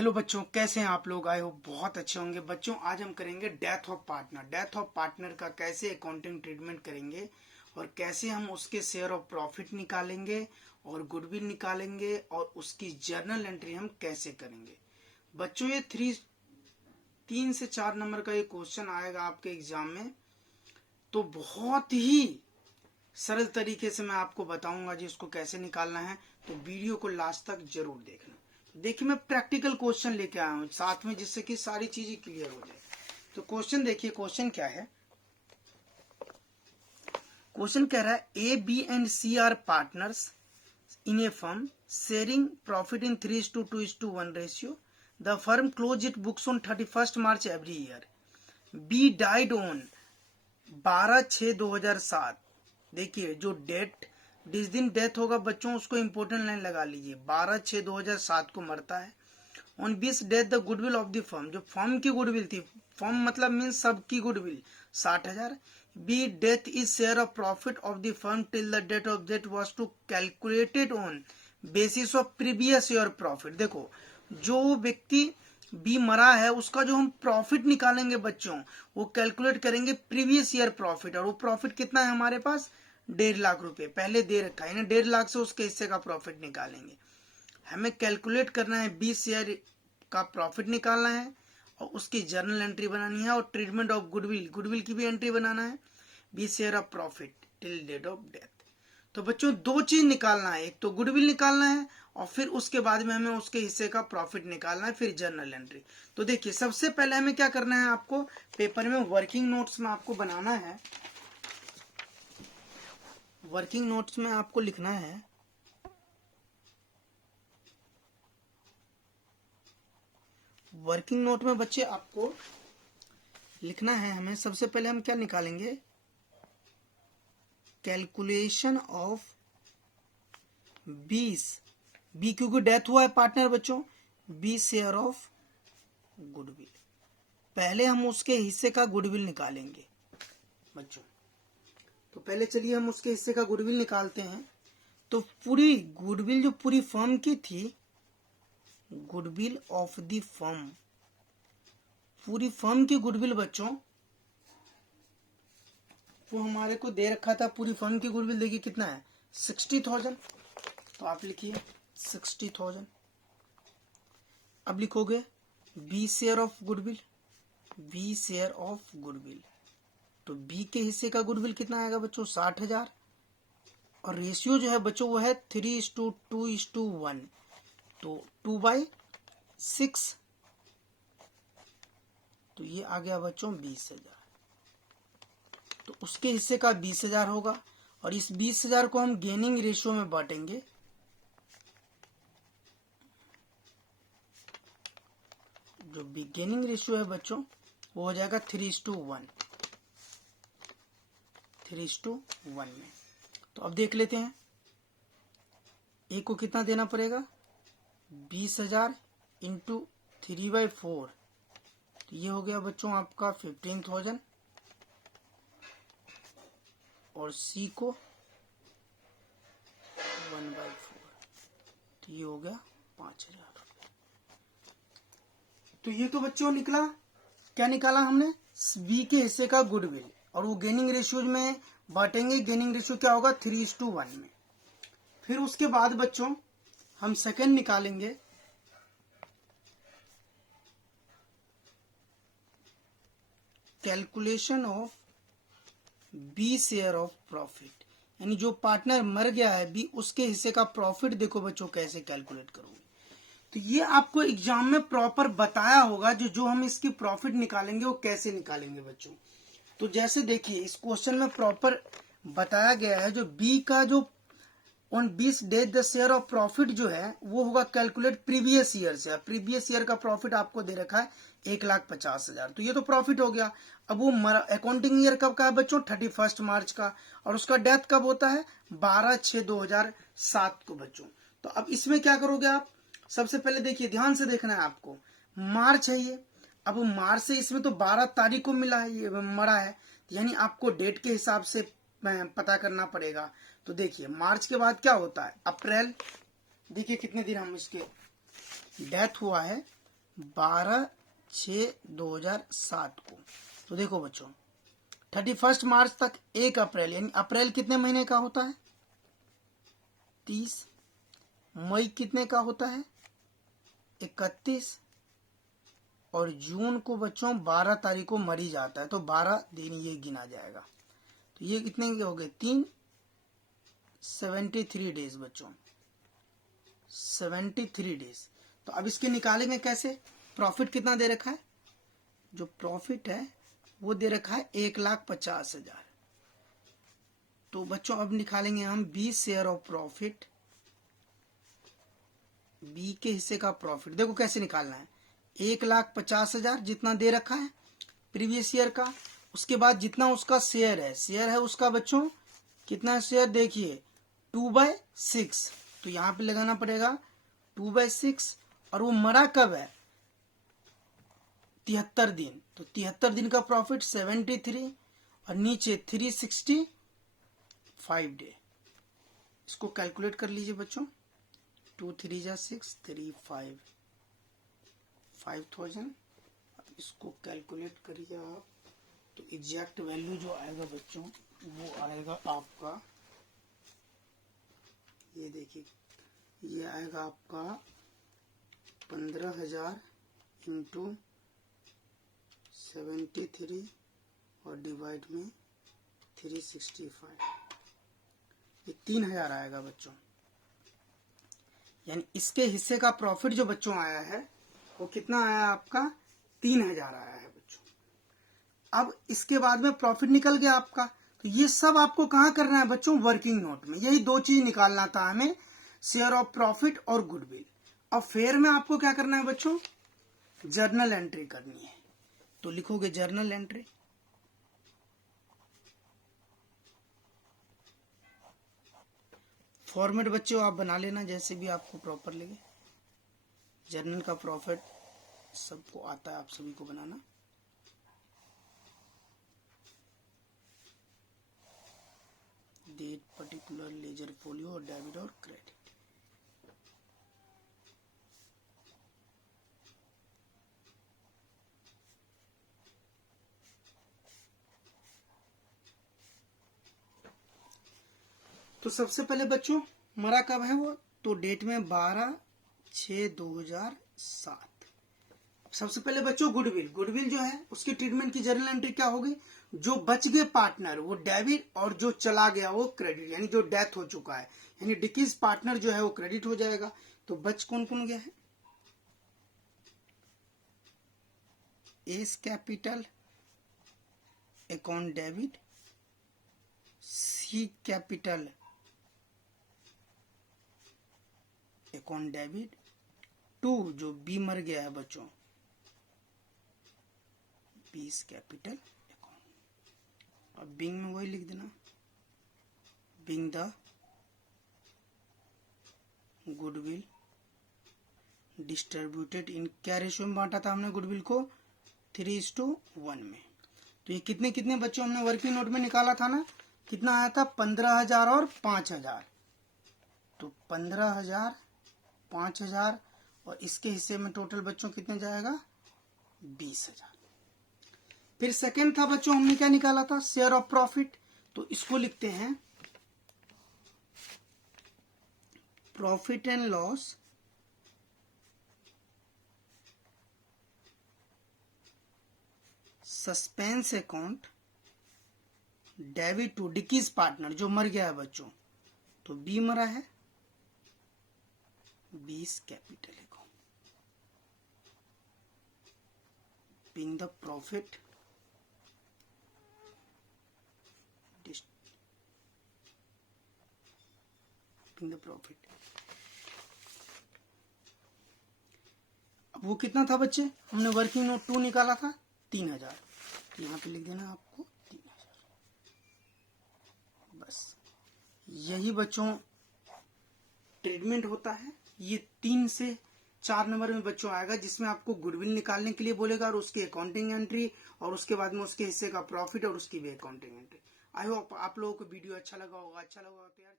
Hello बच्चों, कैसे हैं आप लोग। आए हो बहुत अच्छे होंगे। बच्चों आज हम करेंगे death of partner. Death of partner का कैसे अकाउंटिंग ट्रीटमेंट करेंगे और कैसे हम उसके शेयर ऑफ प्रॉफिट निकालेंगे और गुडविल निकालेंगे और उसकी जर्नल एंट्री हम कैसे करेंगे। बच्चों ये 3 से 4 नंबर का ये क्वेश्चन आएगा आपके एग्जाम में, तो बहुत ही सरल तरीके से मैं आपको बताऊंगा जी उसको कैसे निकालना है। तो वीडियो को लास्ट तक जरूर देखना। देखिए मैं प्रैक्टिकल क्वेश्चन लेके आया हूँ साथ में, जिससे कि सारी चीजें क्लियर हो जाए। तो क्वेश्चन देखिए, क्वेश्चन क्या है। क्वेश्चन कह रहा है A B and C are partners in a firm sharing profit in 3:2:1 ratio. The firm close it books on 31 March every year. B died on 12/6/2007। देखिए जो डेट जिस दिन डेथ होगा बच्चों उसको इंपोर्टेंट लाइन लगा लीजिए। 12/6/2007 को मरता है। On B's death the goodwill of the firm, जो फर्म की गुडविल थी, फर्म मतलब मीन्स सबकी goodwill 60,000। B death is share of profit of the firm till the date of death was to calculated on basis of previous year profit. देखो जो व्यक्ति B मरा है उसका जो हम प्रॉफिट निकालेंगे बच्चों वो कैलकुलेट करेंगे प्रीवियस ईयर प्रॉफिट। और वो प्रॉफिट कितना है हमारे पास, 1.5 लाख रुपए पहले दे रखा है ना। 1.5 लाख से उसके हिस्से का प्रॉफिट निकालेंगे। हमें कैलकुलेट करना है 20 शेयर का प्रॉफिट निकालना है और उसकी जर्नल एंट्री बनानी है। और ट्रीटमेंट ऑफ गुडविल, गुडविल की भी एंट्री बनाना है। 20 share of profit till date of death. तो बच्चों दो चीज निकालना है, एक तो गुडविल निकालना है और फिर उसके बाद में हमें उसके हिस्से का प्रॉफिट निकालना है, फिर जर्नल एंट्री। तो देखिए सबसे पहले हमें क्या करना है, आपको पेपर में वर्किंग नोट्स में आपको बनाना है। वर्किंग नोट्स में आपको लिखना है वर्किंग नोट में बच्चे आपको लिखना है हमें सबसे पहले हम क्या निकालेंगे, कैलकुलेशन ऑफ 20 बी क्योंकि डेथ हुआ है पार्टनर बच्चों, 20 शेयर ऑफ गुडविल। पहले हम उसके हिस्से का गुडविल निकालेंगे बच्चों। तो पहले चलिए हम उसके हिस्से का गुडविल निकालते हैं। तो पूरी गुडविल जो पूरी फर्म की थी, गुडविल ऑफ द फर्म, पूरी फर्म की गुडविल बच्चों वो हमारे को दे रखा था। पूरी फर्म की गुडविल देखिए कितना है, 60,000। तो आप लिखिए 60,000। अब लिखोगे 20 share of goodwill, 20 share of goodwill. तो बी के हिस्से का गुडविल कितना आएगा बच्चों, 60,000। और रेशियो जो है बच्चों वो है 3:2:1। तो 2/6। तो ये आ गया बच्चों 20,000। तो उसके हिस्से का 20,000 होगा। और इस 20,000 को हम गेनिंग रेशियो में बांटेंगे। जो गेनिंग रेशियो है बच्चों वो हो जाएगा 3:1 में। तो अब देख लेते हैं ए को कितना देना पड़ेगा, 20,000 इंटू 3/4। तो ये हो गया बच्चों आपका 15,000। और सी को 1/4। तो ये हो गया 5,000 रुपये। तो ये तो बच्चों निकला, क्या निकाला हमने, बी के हिस्से का गुडविल। और वो गेनिंग रेशियो में बांटेंगे। गेनिंग रेशियो क्या होगा, 3:1 में। फिर उसके बाद बच्चों हम सेकंड निकालेंगे, calculation of B share of profit. यानी जो पार्टनर मर गया है बी, उसके हिस्से का प्रॉफिट देखो बच्चों कैसे कैलकुलेट करोगे। तो ये आपको एग्जाम में प्रॉपर बताया होगा जो हम इसकी प्रॉफिट निकालेंगे वो कैसे निकालेंगे बच्चों। तो जैसे देखिए इस क्वेश्चन में प्रॉपर बताया गया है, जो बी का जो on 20 days the share of profit जो है वो होगा कैलकुलेट प्रीवियस ईयर से। प्रीवियस ईयर का प्रॉफिट आपको दे रखा है 1,50,000। तो ये तो प्रॉफिट हो गया। अब वो अकाउंटिंग ईयर कब का है बच्चों, 31 मार्च का। और उसका डेथ कब होता है, 12/6/2007 को बच्चों। तो अब इसमें क्या करोगे आप, सबसे पहले देखिए ध्यान से देखना है आपको, मार्च है ये। अब मार्च से इसमें तो 12 तारीख को मिला है, ये मरा है, यानी आपको डेट के हिसाब से पता करना पड़ेगा। तो देखिए मार्च के बाद क्या होता है, अप्रैल। देखिए कितने दिन हम इसके डेथ हुआ है 12/6/2007 को। तो देखो बच्चों 31 मार्च तक 1 अप्रैल, यानी अप्रैल कितने महीने का होता है 30, मई कितने का होता है 31, और जून को बच्चों 12 तारीख को मर ही जाता है, तो 12 दिन ये गिना जाएगा। तो ये कितने हो गए 73 डेज बच्चों, 73 डेज। तो अब इसके निकालेंगे कैसे, प्रॉफिट कितना दे रखा है, जो प्रॉफिट है वो दे रखा है 1,50,000। तो बच्चों अब निकालेंगे हम B share of profit, B के हिस्से का प्रॉफिट। देखो कैसे निकालना है, 1,50,000 जितना दे रखा है प्रीवियस ईयर का, उसके बाद जितना उसका शेयर है उसका बच्चों कितना शेयर, देखिए 2/6, तो यहाँ पे लगाना पड़ेगा 2/6, और वो मरा कब है 73 दिन, तो 73 दिन का प्रॉफिट 73, और नीचे 365 डे। इसको कैलकुलेट कर लीजिए बच्चों, 2 3 जा 6, 3 5 5,000। इसको कैलकुलेट करिए आप, तो एग्जैक्ट वैल्यू जो आएगा बच्चों वो आएगा आपका, ये देखिए ये आएगा आपका 15,000 इंटू 73 और डिवाइड में 365, ये 3,000 आएगा बच्चों। यानी इसके हिस्से का प्रॉफिट जो बच्चों आया है वो कितना आया आपका 3,000 आया है बच्चों। अब इसके बाद में प्रॉफिट निकल गया आपका, तो ये सब आपको कहाँ करना है बच्चों, वर्किंग नोट में। यही दो चीज निकालना था हमें, शेयर ऑफ प्रॉफिट और गुडविल। अब फेयर में आपको क्या करना है बच्चों, जर्नल एंट्री करनी है। तो लिखोगे जर्नल एंट्री, फॉर्मेट बच्चों आप बना लेना जैसे भी आपको प्रॉपर लगे। जर्नल का प्रॉफिट सबको आता है, आप सभी को बनाना। डेट, पर्टिकुलर, लेजर फोलियो और डेबिट और क्रेडिट। तो सबसे पहले बच्चों मरा कब है वो, तो डेट में 12/6/2007। सबसे पहले बच्चों गुडविल जो है उसकी ट्रीटमेंट की जर्नल एंट्री क्या होगी, जो बच गए पार्टनर वो डेबिट, और जो चला गया वो क्रेडिट, यानी जो डेथ हो चुका है, यानी डिकीज पार्टनर जो है वो क्रेडिट हो जाएगा। तो बच कौन कौन गया है, एस कैपिटल अकाउंट डेबिट, सी कैपिटल अकाउंट डेबिट, 2 जो बी मर गया है बच्चों, बीस कैपिटल अकाउंट। और बिंग में वही लिख देना, being the goodwill distributed in, क्या रेशियो में बांटा था हमने गुडविल को, 3:1 में। तो ये कितने कितने बच्चों हमने वर्किंग नोट में निकाला था ना, कितना आया था 15,000 और 5,000। तो 15,000 5,000 और इसके हिस्से में टोटल बच्चों कितने जाएगा 20,000। फिर सेकंड था बच्चों हमने क्या निकाला था, शेयर ऑफ प्रॉफिट। तो इसको लिखते हैं profit and loss suspense account debit to डिकीज पार्टनर, जो मर गया है बच्चों, तो बी मरा है 20 capital account, being the profit being the profit. अब वो कितना था बच्चे, हमने वर्किंग नोट 2 निकाला था 3,000, तो यहाँ पे लिख देना आपको 3,000। बस यही बच्चों ट्रीटमेंट होता है। ये 3 से 4 नंबर में बच्चों आएगा, जिसमें आपको गुडविल निकालने के लिए बोलेगा और उसकी अकाउंटिंग एंट्री, और उसके बाद में उसके हिस्से का प्रॉफिट और उसकी भी अकाउंटिंग एंट्री। आई होप आप लोगों को वीडियो अच्छा लगा होगा तो यार